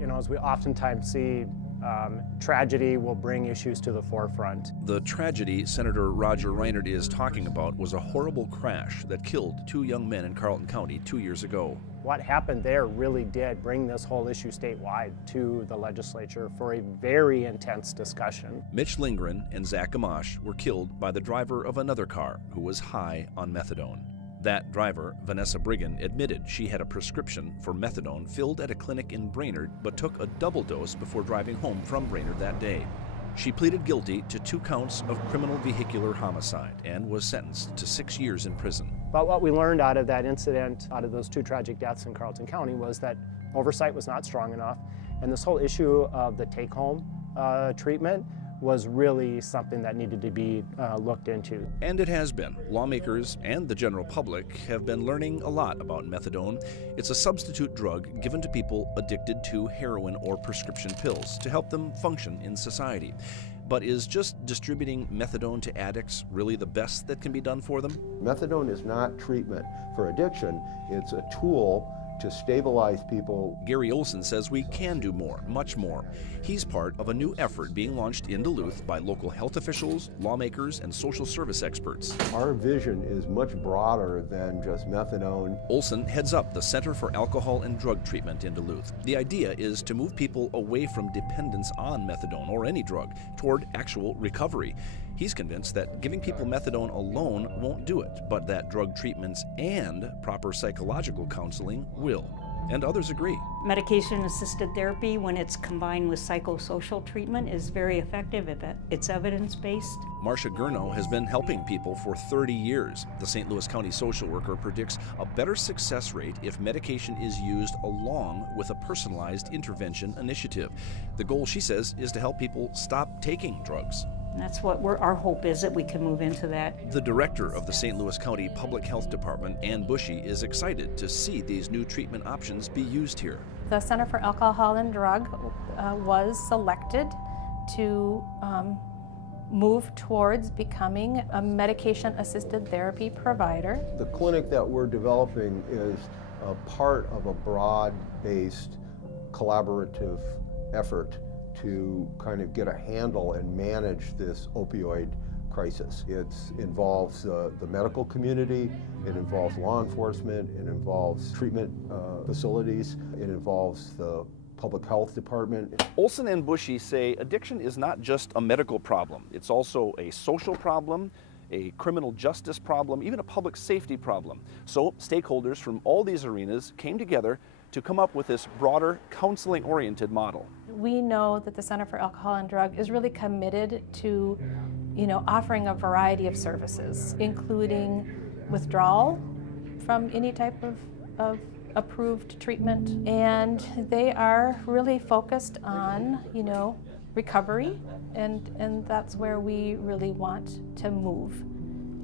You know, as we oftentimes see, tragedy will bring issues to the forefront. The tragedy Senator Roger Reinert is talking about was a horrible crash that killed 2 young men in Carleton County 2 years ago. What happened there really did bring this whole issue statewide to the legislature for a very intense discussion. Mitch Lindgren and Zach Gamache were killed by the driver of another car who was high on methadone. That driver, Vanessa Brigham, admitted she had a prescription for methadone filled at a clinic in Brainerd, but took a double dose before driving home from Brainerd that day. She pleaded guilty to 2 counts of criminal vehicular homicide and was sentenced to 6 years in prison. But what we learned out of that incident, out of those 2 tragic deaths in Carleton County, was that oversight was not strong enough, and this whole issue of the take-home treatment was really something that needed to be looked into. And it has been. Lawmakers and the general public have been learning a lot about methadone. It's a substitute drug given to people addicted to heroin or prescription pills to help them function in society. But is just distributing methadone to addicts really the best that can be done for them? Methadone is not treatment for addiction. It's a tool to stabilize people. Gary Olson says we can do more, much more. He's part of a new effort being launched in Duluth by local health officials, lawmakers, and social service experts. Our vision is much broader than just methadone. Olson heads up the Center for Alcohol and Drug Treatment in Duluth. The idea is to move people away from dependence on methadone or any drug toward actual recovery. He's convinced that giving people methadone alone won't do it, but that drug treatments and proper psychological counseling will. And others agree. Medication-assisted therapy, when it's combined with psychosocial treatment, is very effective if it's evidence-based. Marcia Gurno has been helping people for 30 years. The St. Louis County social worker predicts a better success rate if medication is used along with a personalized intervention initiative. The goal, she says, is to help people stop taking drugs. And that's what our hope is, that we can move into that. The director of the St. Louis County Public Health Department, Ann Bushy, is excited to see these new treatment options be used here. The Center for Alcohol and Drug was selected to move towards becoming a medication-assisted therapy provider. The clinic that we're developing is a part of a broad-based collaborative effort to kind of get a handle and manage this opioid crisis. It involves the medical community, it involves law enforcement, it involves treatment facilities, it involves the public health department. Olson and Bushy say addiction is not just a medical problem. It's also a social problem, a criminal justice problem, even a public safety problem. So stakeholders from all these arenas came together to come up with this broader counseling-oriented model. We know that the Center for Alcohol and Drug is really committed to, offering a variety of services, including withdrawal from any type of approved treatment. And they are really focused on, recovery, and that's where we really want to move,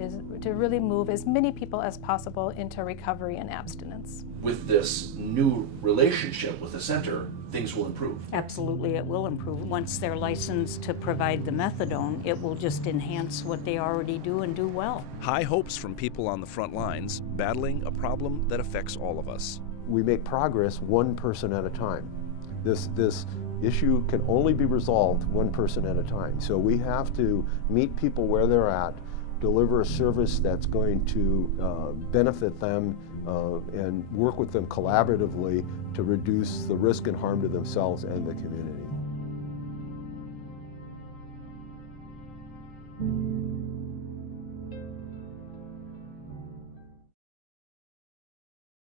is to really move as many people as possible into recovery and abstinence. With this new relationship with the center, things will improve. Absolutely, it will improve. Once they're licensed to provide the methadone, it will just enhance what they already do and do well. High hopes from people on the front lines battling a problem that affects all of us. We make progress one person at a time. This issue can only be resolved one person at a time. So we have to meet people where they're at, deliver a service that's going to benefit them and work with them collaboratively to reduce the risk and harm to themselves and the community.